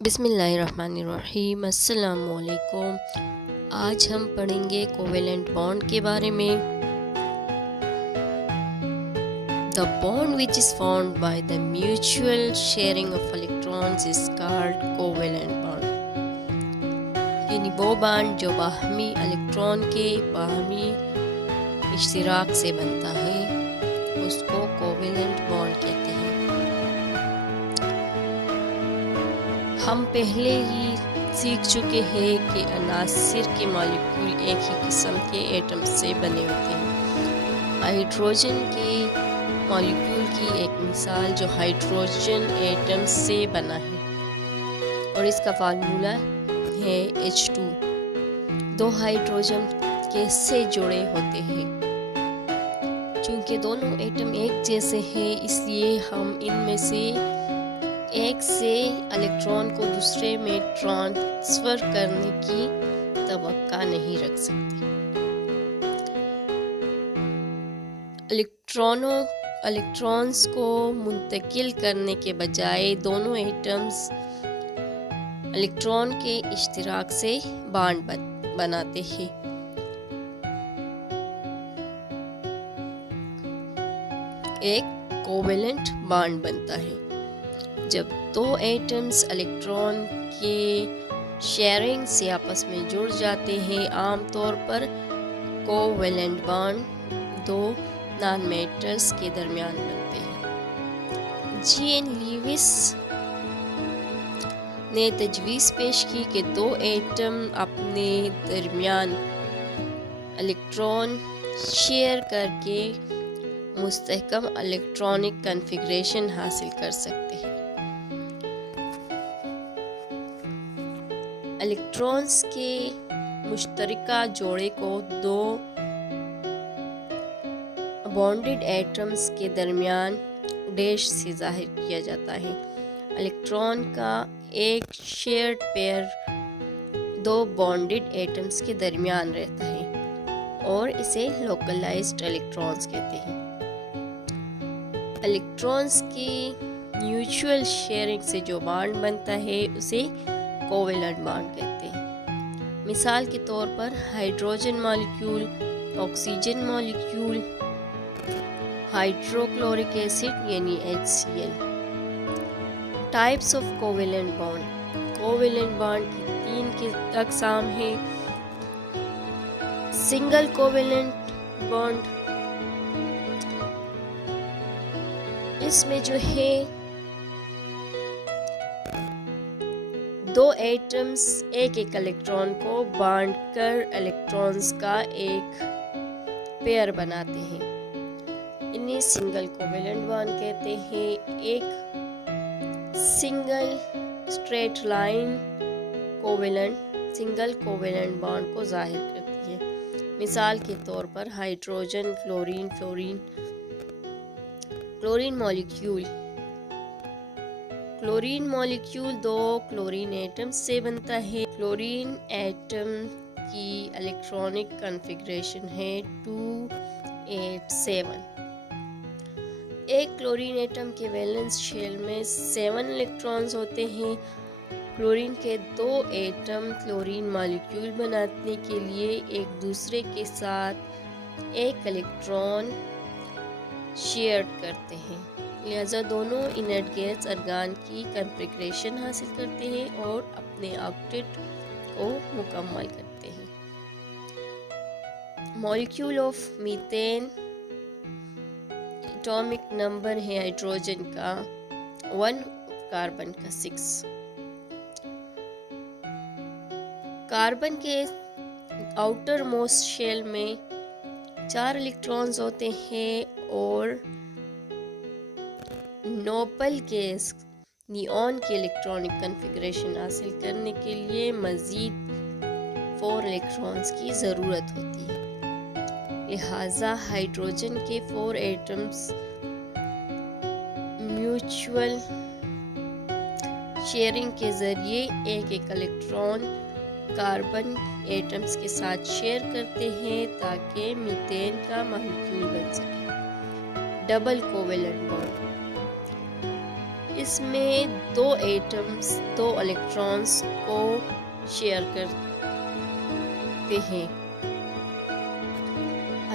बिस्मिल्लाहिर्रहमानिर्रहीम। अस्सलामुअलैकुम। आज हम पढ़ेंगे कोवेलेंट बॉन्ड के बारे में। The bond which is formed by the mutual sharing of electrons is called covalent bond. यानी वो बॉन्ड जो बाहमी इलेक्ट्रॉन के बाहमी इश्तिराक से बनता है उसको कोवेलेंट बॉन्ड कहते हैं। हम पहले ही सीख चुके हैं कि अनासिर के मॉलिक्यूल एक ही किस्म के एटम से बने होते हैं। हाइड्रोजन के मॉलिक्यूल की एक मिसाल जो हाइड्रोजन एटम से बना है और इसका फार्मूला है H2। दो हाइड्रोजन कैसे जुड़े होते हैं? चूंकि दोनों एटम एक जैसे हैं इसलिए हम इनमें से एक से इलेक्ट्रॉन को दूसरे में ट्रांसफर करने की तवक्का नहीं रख सकते। इलेक्ट्रॉन्स को मुंतकिल करने के बजाय दोनों एटम्स इलेक्ट्रॉन के इश्तिराक से बॉन्ड बनाते हैं। एक कोवेलेंट बॉन्ड बनता है जब दो एटम्स इलेक्ट्रॉन के शेयरिंग से आपस में जुड़ जाते हैं। आमतौर पर कोवेलेंट बॉन्ड दो नॉन मेटल्स के दरमियान बनते हैं। जी.एन. लीविस ने तजवीज़ पेश की कि दो एटम अपने दरमियान इलेक्ट्रॉन शेयर करके मुस्तहकम इलेक्ट्रॉनिक कॉन्फ़िगरेशन हासिल कर सकते हैं। इलेक्ट्रॉन्स के मुश्तरका जोड़े को दो बॉन्डेड एटम्स के दरमियान डैश से जाहिर किया जाता है। इलेक्ट्रॉन का एक शेयर्ड पेयर दो बॉन्डेड एटम्स के दरमियान रहता है और इसे लोकलाइज्ड इलेक्ट्रॉन्स कहते हैं। इलेक्ट्रॉन्स की म्यूचुअल शेयरिंग से जो बॉन्ड बनता है उसे कोवेलेंट बॉन्ड कहते हैं। मिसाल के तौर पर hydrogen molecule, oxygen molecule, hydrochloric acid यानी HCl। Types of covalent bond. Covalent bond की तीन अक़साम हैं। सिंगल कोवेलेंट बॉन्ड, इसमें जो है दो एटम्स एक इलेक्ट्रॉन को बांध कर इलेक्ट्रॉन्स का एक पेयर बनाते हैं। इन्हें सिंगल कोवेलेंट बॉन्ड कहते हैं। एक single straight line single covalent bond को जाहिर करती है। मिसाल के तौर पर हाइड्रोजन, क्लोरीन मॉलिक्यूल दो क्लोरीन एटम से बनता है। क्लोरीन एटम की इलेक्ट्रॉनिक कॉन्फ़िगरेशन है 287। एक क्लोरीन एटम के वैलेंस शेल में 7 इलेक्ट्रॉन्स होते हैं। क्लोरीन के दो एटम क्लोरीन मॉलिक्यूल बनाने के लिए एक दूसरे के साथ एक इलेक्ट्रॉन शेयर करते हैं, लिहाजा दोनों इनर्ट गैस अर्गान की कॉन्फ़िगरेशन हासिल करते हैं और अपने ऑक्टेट को मुकम्मल करते हैं। Molecule of methane, atomic number है हाइड्रोजन का 1, कार्बन का 6। कार्बन के आउटर मोस्ट शेल में 4 इलेक्ट्रॉन्स होते हैं और नोबल गैस नियॉन की इलेक्ट्रॉनिक कॉन्फ़िगरेशन हासिल करने के लिए मज़ीद 4 इलेक्ट्रॉन्स की ज़रूरत होती है। लिहाजा हाइड्रोजन के 4 एटम्स म्यूचुअल शेयरिंग के ज़रिए एक इलेक्ट्रॉन कार्बन एटम्स के साथ शेयर करते हैं ताकि मीथेन का मॉलिक्यूल बन सके। डबल कोवेलेंट बॉन्ड, इसमें दो एटम्स दो इलेक्ट्रॉन्स को शेयर करते हैं।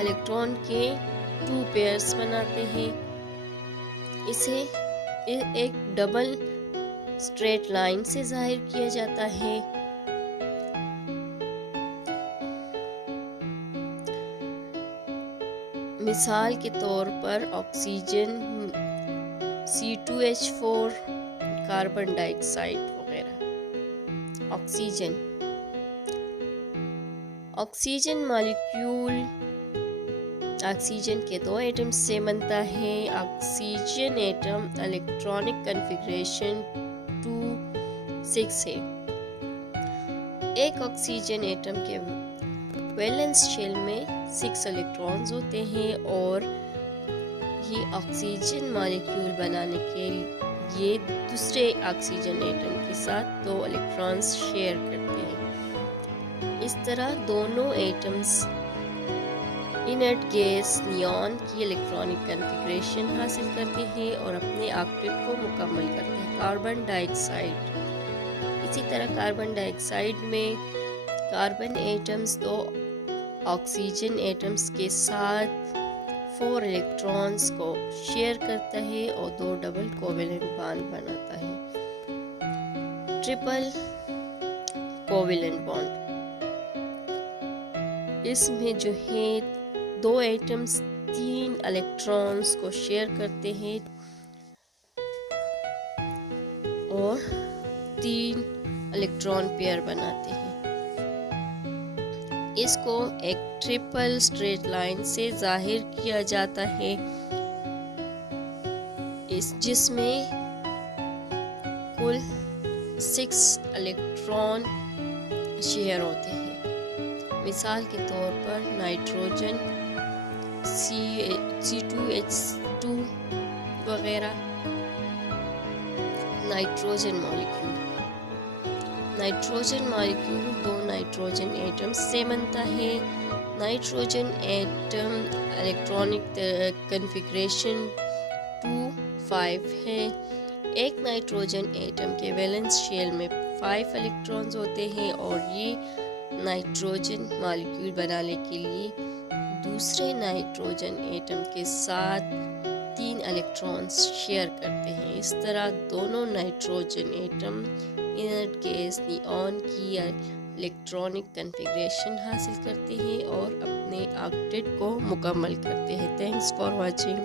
इलेक्ट्रॉन के 2 पेयर्स बनाते हैं। इसे एक डबल स्ट्रेट लाइन से जाहिर किया जाता है। मिसाल के तौर पर ऑक्सीजन, C2H4, कार्बन डाइऑक्साइड वगैरह। ऑक्सीजन मॉलिक्यूल ऑक्सीजन के 2 एटम्स से बनता है। ऑक्सीजन एटम इलेक्ट्रॉनिक कॉन्फ़िगरेशन 2,6 है। एक ऑक्सीजन एटम के वैलेंस शेल में 6 इलेक्ट्रॉन्स होते हैं और ये ऑक्सीजन मॉलिक्यूल बनाने के लिए दूसरे ऑक्सीजन एटम के साथ 2 इलेक्ट्रॉन्स शेयर करते हैं। इस तरह दोनों एटम्स इनर्ट गैस नियॉन की इलेक्ट्रॉनिक कॉन्फ़िगरेशन हासिल करते हैं और अपने ऑक्टेट को मुकम्मल करते हैं। कार्बन डाइऑक्साइड, इसी तरह कार्बन डाइऑक्साइड में कार्बन एटम्स 2 ऑक्सीजन एटम्स के साथ 4 इलेक्ट्रॉन्स को शेयर करता है और 2 डबल कोवेलेंट बॉन्ड बनाता है। ट्रिपल कोवेलेंट बॉन्ड, इसमें जो है 2 एटम्स 3 इलेक्ट्रॉन्स को शेयर करते हैं और 3 इलेक्ट्रॉन पेयर बनाते हैं। इसको एक ट्रिपल स्ट्रेट लाइन से जाहिर किया जाता है, जिसमें कुल 6 इलेक्ट्रॉन शेयर होते हैं। मिसाल के तौर पर नाइट्रोजन, C2H2 वगैरह। नाइट्रोजन मॉलिक्यूल 2 नाइट्रोजन एटम्स से बनता है। नाइट्रोजन एटम इलेक्ट्रॉनिक कॉन्फ़िगरेशन 2,5 है। एक नाइट्रोजन एटम के वैलेंस शेल में 5 इलेक्ट्रॉन्स होते हैं और ये नाइट्रोजन मॉलिक्यूल बनाने के लिए दूसरे नाइट्रोजन एटम के साथ 3 इलेक्ट्रॉन्स शेयर करते हैं। इस तरह दोनों nitrogen atom inert gas neon की इलेक्ट्रॉनिक कॉन्फ़िगरेशन हासिल करते हैं और अपने ऑक्टेट को मुकम्मल करते हैं। Thanks for watching.